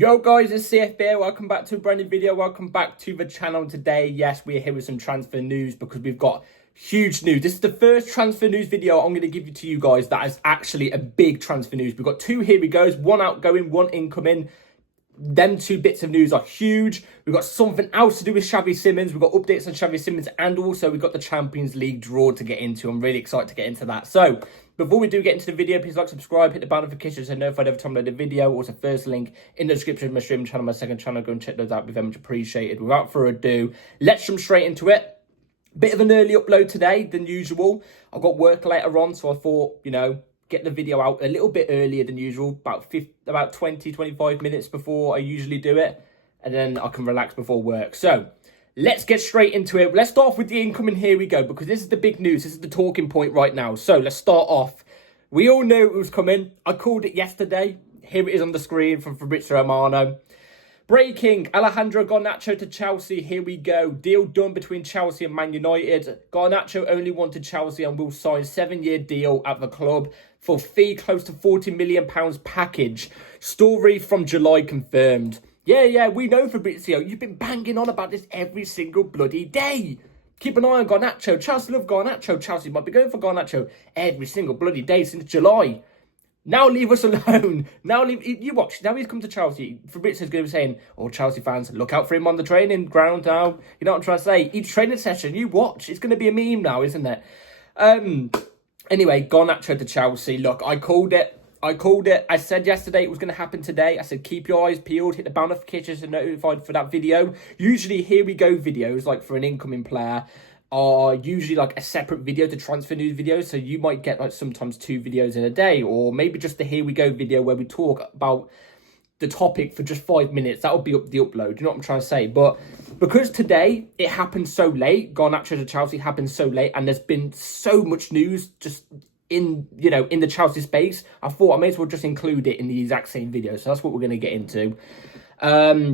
Yo guys, it's CFB. Welcome back to a brand new video. Welcome back to the channel today. Yes, we're here with some transfer news because we've got huge news. This is the first transfer news video I'm going to give to you guys that is actually a big transfer news. We've got two here we goes, one outgoing, one incoming. Them two bits of news are huge. We've got something else to do with Xavi Simons. We've got updates on Xavi Simons, and also we've got the Champions League draw to get into. I'm really excited to get into that. So before we do get into the video, please like, subscribe, hit the bell notification so notified every time I upload a video. Also, first link in the description of my stream channel, my second channel. Go and check those out. Be very much appreciated. Without further ado, let's jump straight into it. Bit of an early upload today than usual. I've got work later on, so I thought, get the video out a little bit earlier than usual, about 20, 25 minutes before I usually do it, and then I can relax before work. So let's get straight into it. Let's start off with the incoming. Here we go, because this is the big news. This is the talking point right now. So let's start off. We all knew it was coming. I called it yesterday. Here it is on the screen from Fabrizio Romano. Breaking, Alejandro Garnacho to Chelsea. Here we go. Deal done between Chelsea and Man United. Garnacho only wanted Chelsea and will sign 7-year deal at the club for fee close to £40 million package. Story from July confirmed. Yeah, we know, Fabrizio. You've been banging on about this every single bloody day. Keep an eye on Garnacho. Chelsea love Garnacho. Chelsea might be going for Garnacho every single bloody day since July. Now leave us alone. You watch. Now he's come to Chelsea. Fabrizio's going to be saying, oh, Chelsea fans, look out for him on the training ground now. You know what I'm trying to say? Each training session, you watch. It's going to be a meme now, isn't it? Anyway, Garnacho to Chelsea. Look, I called it. I said yesterday it was going to happen today. I said, keep your eyes peeled. Hit the bell notifications and notified for that video. Usually, here we go videos, like for an incoming player, are usually like a separate video to transfer news videos. So you might get like sometimes 2 videos in a day, or maybe just the here we go video where we talk about the topic for just 5 minutes. That'll be up the upload. You know what I'm trying to say? But because today it happened so late, Garnacho to Chelsea happened so late, and there's been so much news just in the Chelsea space, I thought I may as well just include it in the exact same video. So that's what we're going to get into.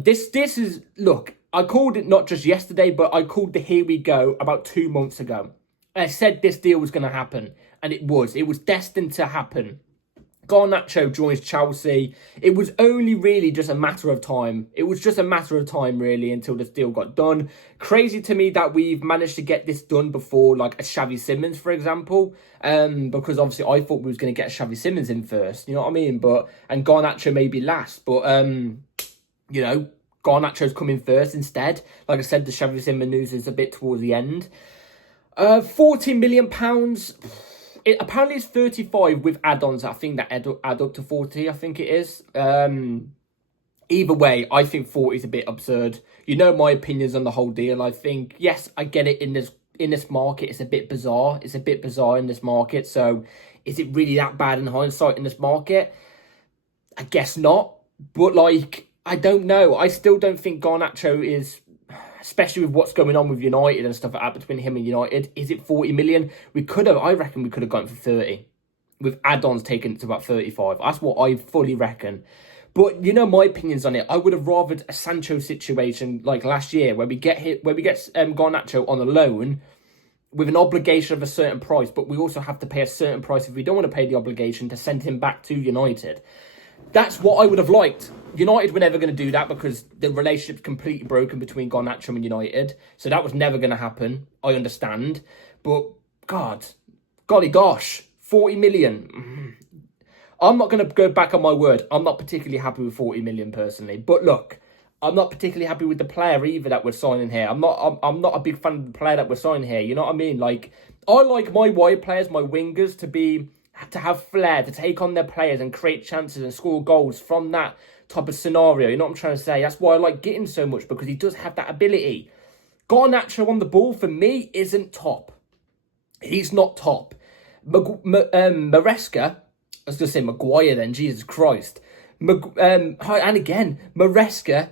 This is, look, I called it not just yesterday, but I called the here we go about 2 months ago. I said this deal was going to happen, and it was destined to happen. Garnacho joins Chelsea. It was only really just a matter of time. It was just a matter of time, really, until this deal got done. Crazy to me that we've managed to get this done before, like, a Xavi Simons, for example. Because, obviously, I thought we was going to get a Xavi Simons in first. You know what I mean? And Garnacho maybe last. But, Garnacho's coming first instead. Like I said, the Xavi Simons news is a bit towards the end. £40 million. Apparently it's 35 with add-ons. I think that add up to 40, I think it is. Either way, I think 40 is a bit absurd. You know my opinions on the whole deal. I think, yes, I get it in this market. It's a bit bizarre. It's a bit bizarre in this market. So is it really that bad in hindsight in this market? I guess not. But, like, I don't know. I still don't think Garnacho is, especially with what's going on with United and stuff like that between him and United. Is it 40 million? I reckon we could have gone for 30. With add-ons taken it to about 35. That's what I fully reckon. But you know my opinions on it. I would have rathered a Sancho situation like last year where we get Garnacho on a loan with an obligation of a certain price, but we also have to pay a certain price if we don't want to pay the obligation to send him back to United. That's what I would have liked. United were never going to do that because the relationship's completely broken between Garnacho and United. So that was never going to happen. I understand. But, golly gosh, 40 million. I'm not going to go back on my word. I'm not particularly happy with 40 million personally. But look, I'm not particularly happy with the player either that we're signing here. I'm not a big fan of the player that we're signing here. You know what I mean? Like, I like my wide players, my wingers, to have flair, to take on their players and create chances and score goals from that type of scenario. You know what I'm trying to say? That's why I like Gittin so much, because he does have that ability. Garnacho on the ball, for me, isn't top. He's not top. Maresca, I was going to say Maguire then, Jesus Christ. And again, Maresca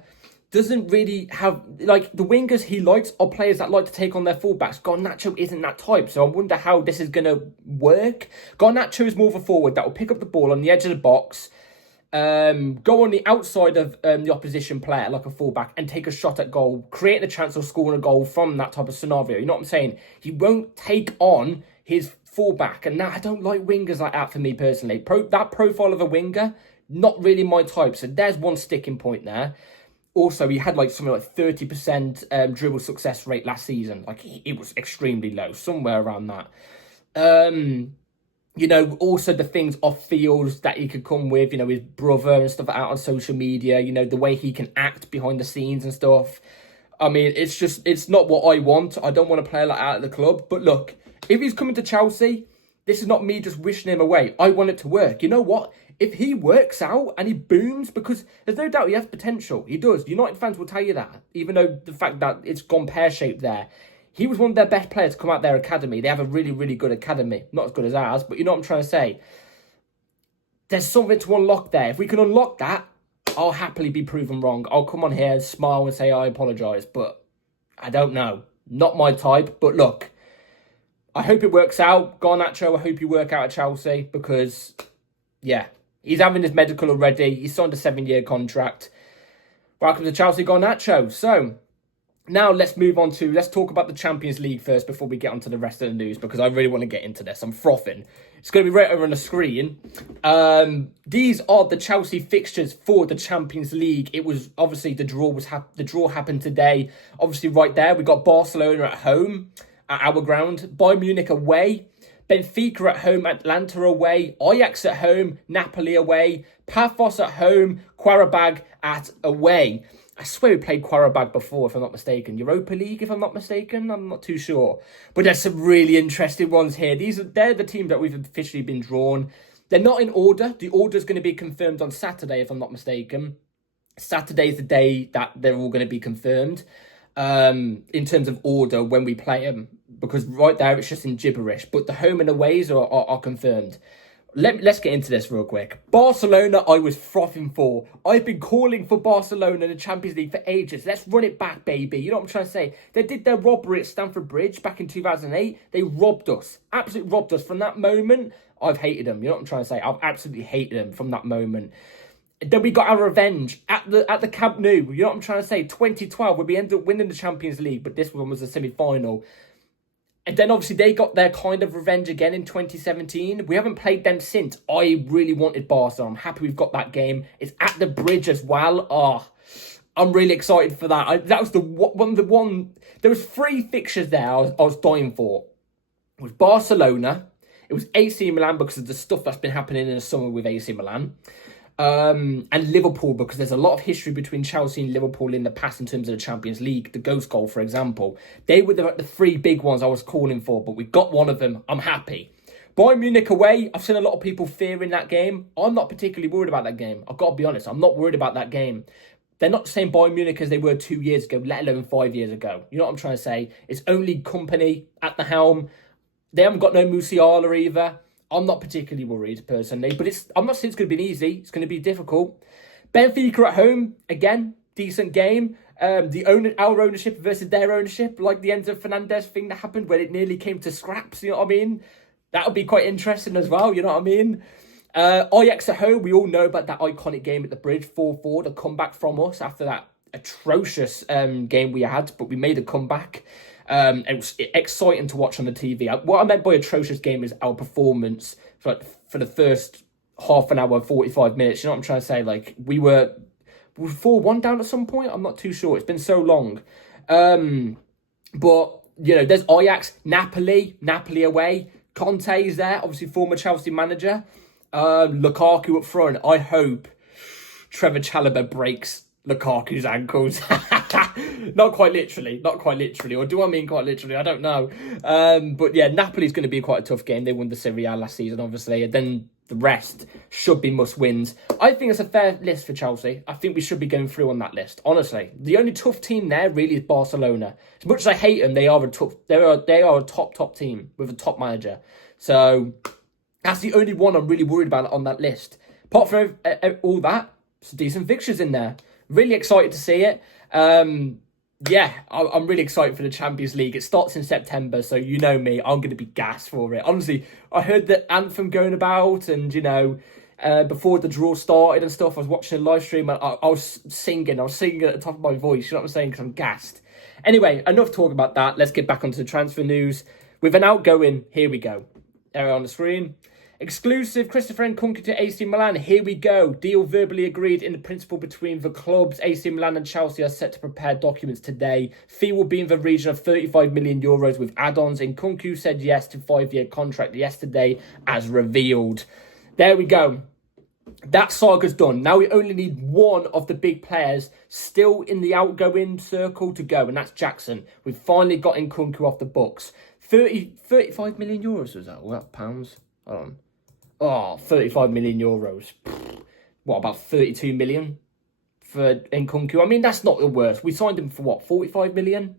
doesn't really have, like, the wingers he likes are players that like to take on their fullbacks. Garnacho isn't that type, so I wonder how this is going to work. Garnacho is more of a forward that will pick up the ball on the edge of the box, go on the outside of the opposition player like a fullback and take a shot at goal, creating a chance of scoring a goal from that type of scenario. You know what I'm saying? He won't take on his fullback, and I don't like wingers like that for me personally. That profile of a winger Not really my type. So there's one sticking point there. Also, he had like something like 30% dribble success rate last season. Like it was extremely low, somewhere around that. You know, also the things off field that he could come with, you know, his brother and stuff out on social media, you know, the way he can act behind the scenes and stuff. I mean, it's not what I want. I don't want to play like that at the club. But look, if he's coming to Chelsea, this is not me just wishing him away. I want it to work. You know what? If he works out and he booms, because there's no doubt he has potential. He does. United fans will tell you that, even though the fact that it's gone pear-shaped there. He was one of their best players to come out their academy. They have a really, really good academy. Not as good as ours, but you know what I'm trying to say. There's something to unlock there. If we can unlock that, I'll happily be proven wrong. I'll come on here, smile and say I apologise, but I don't know. Not my type, but look, I hope it works out. Garnacho, I hope you work out at Chelsea because, yeah, he's having his medical already. He's signed a 7-year contract. Welcome to Chelsea, Garnacho. So, now let's talk about the Champions League first before we get onto the rest of the news because I really want to get into this. I'm frothing. It's going to be right over on the screen. These are the Chelsea fixtures for the Champions League. It was obviously the draw happened today. Obviously right there, we got Barcelona at home at our ground, Bayern Munich away, Benfica at home, Atlanta away, Ajax at home, Napoli away, Paphos at home, Qarabag at away. I swear we played Qarabag before, if I'm not mistaken. Europa League, if I'm not mistaken. I'm not too sure. But there's some really interesting ones here. They're the teams that we've officially been drawn. They're not in order. The order is going to be confirmed on Saturday, if I'm not mistaken. Saturday is the day that they're all going to be confirmed in terms of order when we play them. Because right there, it's just in gibberish. But the home and aways are confirmed. Let's get into this real quick. Barcelona, I was frothing for. I've been calling for Barcelona in the Champions League for ages. Let's run it back, baby. You know what I'm trying to say? They did their robbery at Stamford Bridge back in 2008. They robbed us. Absolutely robbed us. From that moment, I've hated them. You know what I'm trying to say? I've absolutely hated them from that moment. Then we got our revenge at the Camp Nou. You know what I'm trying to say? 2012, where we ended up winning the Champions League, but this one was a semi-final. And then obviously they got their kind of revenge again in 2017. We haven't played them since. I really wanted Barca. I'm happy we've got that game. It's at the Bridge as well. Oh, I'm really excited for that. That was the one. There was 3 fixtures there I was dying for. It was Barcelona. It was AC Milan because of the stuff that's been happening in the summer with AC Milan. And Liverpool, because there's a lot of history between Chelsea and Liverpool in the past in terms of the Champions League. The ghost goal, for example. They were the 3 big ones I was calling for, but we got one of them. I'm happy. Bayern Munich away, I've seen a lot of people fearing that game. I'm not particularly worried about that game. I've got to be honest, I'm not worried about that game. They're not the same Bayern Munich as they were 2 years ago, let alone 5 years ago. You know what I'm trying to say? It's only company at the helm. They haven't got no Musiala either. I'm not particularly worried, personally. But I'm not saying it's going to be easy. It's going to be difficult. Benfica at home, again, decent game. Our ownership versus their ownership, like the Enzo Fernandez thing that happened where it nearly came to scraps, you know what I mean? That would be quite interesting as well, you know what I mean? Ajax at home, we all know about that iconic game at the Bridge, 4-4, the comeback from us after that atrocious game we had, but we made a comeback. It was exciting to watch on the TV. What I meant by atrocious game is our performance for the first half an hour, 45 minutes. You know what I'm trying to say? Like, we were 4-1 down at some point. I'm not too sure. It's been so long. But, you know, there's Ajax, Napoli away. Conte's there, obviously former Chelsea manager. Lukaku up front. I hope Trevor Chalobah breaks Lukaku's ankles. Not quite literally. Or do I mean quite literally? I don't know. But yeah, Napoli's going to be quite a tough game. They won the Serie A last season, obviously. And then the rest should be must-wins. I think it's a fair list for Chelsea. I think we should be going through on that list. Honestly, the only tough team there really is Barcelona. As much as I hate them, they are a top team with a top manager. So that's the only one I'm really worried about on that list. Apart from all that, some decent fixtures in there. Really excited to see it. Yeah, I'm really excited for the Champions League. It starts in September, so you know me, I'm going to be gassed for it. Honestly, I heard the anthem going about and, you know, before the draw started and stuff, I was watching a live stream and I was singing at the top of my voice, you know what I'm saying, because I'm gassed. Anyway, enough talk about that. Let's get back onto the transfer news. With an outgoing, here we go. There on the screen. Exclusive Christopher Nkunku to AC Milan. Here we go. Deal verbally agreed in the principle between the clubs. AC Milan and Chelsea are set to prepare documents today. Fee will be in the region of 35 million euros with add-ons. Nkunku said yes to 5-year contract yesterday as revealed. There we go. That saga's done. Now we only need one of the big players still in the outgoing circle to go, and that's Jackson. We've finally got Nkunku off the books. 35 million euros was that? Well, that's pounds. Hold on. Oh, 35 million euros. What, about 32 million for Nkunku? I mean, that's not the worst. We signed him for what, 45 million?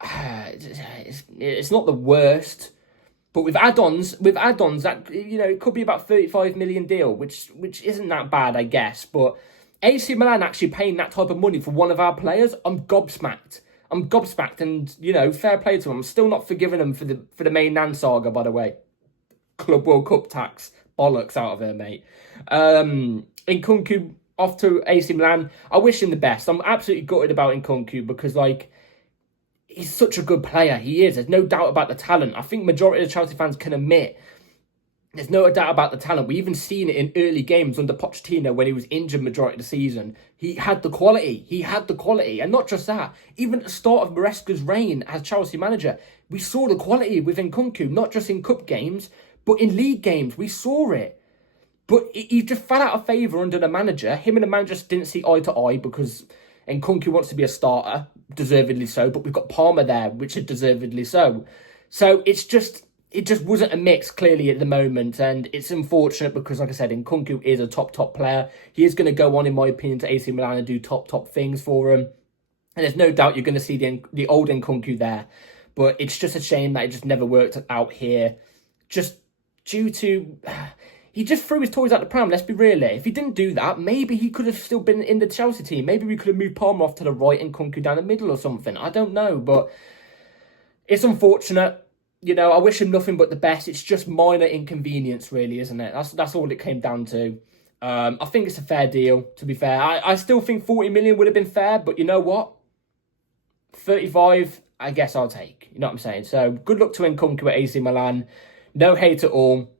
It's not the worst. But with add-ons, that, you know, it could be about 35 million deal, which isn't that bad, I guess. But AC Milan actually paying that type of money for one of our players, I'm gobsmacked. And, you know, fair play to them. I'm still not forgiving them for the Mainland saga, by the way. Club World Cup tax. Bollocks out of there, mate. Nkunku off to AC Milan. I wish him the best. I'm absolutely gutted about Nkunku because, like, he's such a good player. He is. There's no doubt about the talent. I think majority of Chelsea fans can admit there's no doubt about the talent. We even seen it in early games under Pochettino when he was injured majority of the season. He had the quality. And not just that. Even at the start of Maresca's reign as Chelsea manager, we saw the quality with Nkunku, not just in cup games, but in league games. We saw it. But he just fell out of favour under the manager. Him and the manager just didn't see eye to eye because Nkunku wants to be a starter, deservedly so, but we've got Palmer there, which is deservedly so. So it just wasn't a mix, clearly, at the moment, and it's unfortunate because, like I said, Nkunku is a top player. He is going to go on, in my opinion, to AC Milan and do top things for him. And there's no doubt you're going to see the old Nkunku there. But it's just a shame that it just never worked out here. Just due to... He just threw his toys out the pram, let's be real. If he didn't do that, maybe he could have still been in the Chelsea team. Maybe we could have moved Palmer off to the right and Nkunku down the middle or something. I don't know, but it's unfortunate. You know, I wish him nothing but the best. It's just minor inconvenience, really, isn't it? That's all it came down to. I think it's a fair deal, to be fair. I still think 40 million would have been fair, but you know what? 35, I guess I'll take. You know what I'm saying? So, good luck to Nkunku at AC Milan. No hate at all.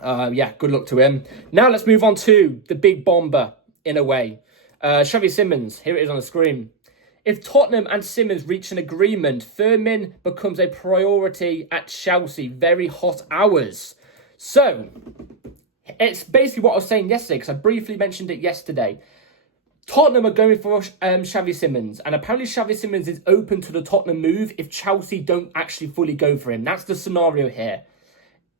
Yeah, good luck to him. Now let's move on to the big bomber, in a way. Xavi Simons, here it is on the screen. If Tottenham and Simons reach an agreement, Firmin becomes a priority at Chelsea. Very hot hours. So, it's basically what I was saying yesterday, because I briefly mentioned it yesterday. Tottenham are going for Xavi Simons, and apparently Xavi Simons is open to the Tottenham move if Chelsea don't actually fully go for him. That's the scenario here.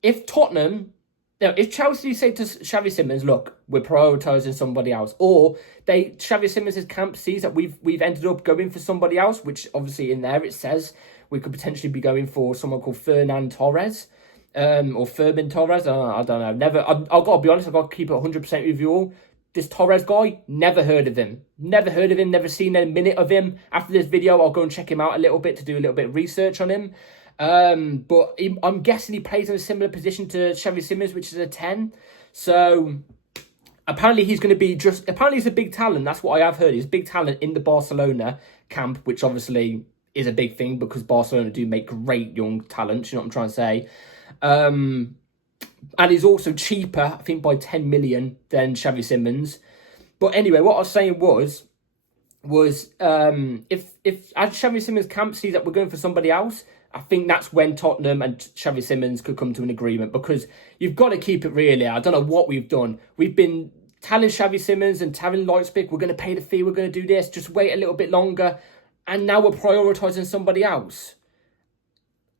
If Chelsea say to Xavi Simons, look, we're prioritising somebody else, or Xavi Simons' camp sees that we've ended up going for somebody else, which obviously in there it says we could potentially be going for someone called Fermin Torres, or Fermin Torres. I don't know. I've got to be honest. I've got to keep it 100% with you all. This Torres guy, never heard of him. Never seen a minute of him. After this video, I'll go and check him out a little bit to do a little bit of research on him. But I'm guessing he plays in a similar position to Xavi Simons, which is a 10. So apparently he's going to be apparently he's a big talent. That's what I have heard. He's a big talent in the Barcelona camp, which obviously is a big thing because Barcelona do make great young talents. You know what I'm trying to say? And he's also cheaper, I think, by 10 million than Xavi Simons. But anyway, what I was saying was if as Xavi Simons camp sees that we're going for somebody else, I think that's when Tottenham and Xavi Simons could come to an agreement, because you've got to keep it real here. I don't know what we've done. We've been telling Xavi Simons and telling Leipzig, we're going to pay the fee, we're going to do this, just wait a little bit longer, and now we're prioritising somebody else.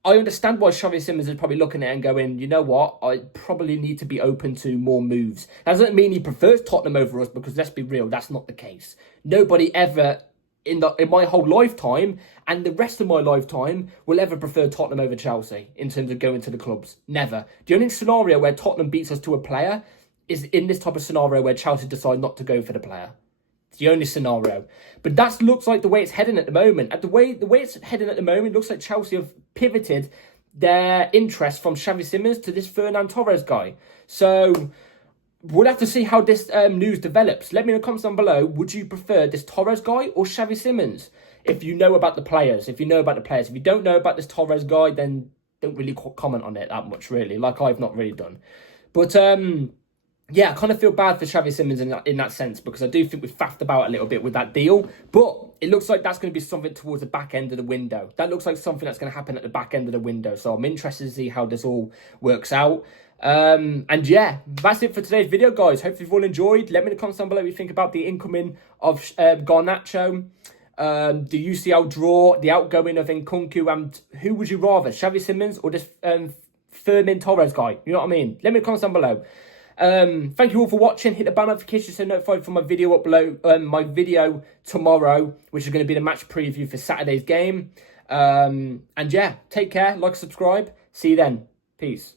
I understand why Xavi Simons is probably looking at it and going, you know what, I probably need to be open to more moves. That doesn't mean he prefers Tottenham over us, because let's be real, that's not the case. Nobody ever in my whole lifetime and the rest of my lifetime will ever prefer Tottenham over Chelsea in terms of going to the clubs. Never. The only scenario where Tottenham beats us to a player is in this type of scenario where Chelsea decide not to go for the player. It's the only scenario. But that looks like the way it's heading at the moment. The way it's heading at the moment, it looks like Chelsea have pivoted their interest from Xavi Simons to this Fermin Torres guy. So we'll have to see how this news develops. Let me know in the comments down below. Would you prefer this Torres guy or Xavi Simons? If you know about the players. If you know about the players. If you don't know about this Torres guy, then don't really comment on it that much, really, like I've not really done. But yeah, I kind of feel bad for Xavi Simons in that sense, because I do think we faffed about a little bit with that deal. But it looks like that's going to be something towards the back end of the window. That looks like something that's going to happen at the back end of the window. So I'm interested to see how this all works out. And yeah, that's it for today's video, guys. Hopefully you've all enjoyed. Let me in the comments down below what you think about the incoming of Garnacho, the UCL draw, the outgoing of Nkunku, and who would you rather, Xavi Simons or this Fermin Torres guy? You know what I mean? Let me in the comments down below. Thank you all for watching. Hit the bell notification so notified for my video upload, my video tomorrow, which is going to be the match preview for Saturday's game. And yeah, take care, like, subscribe. See you then. Peace.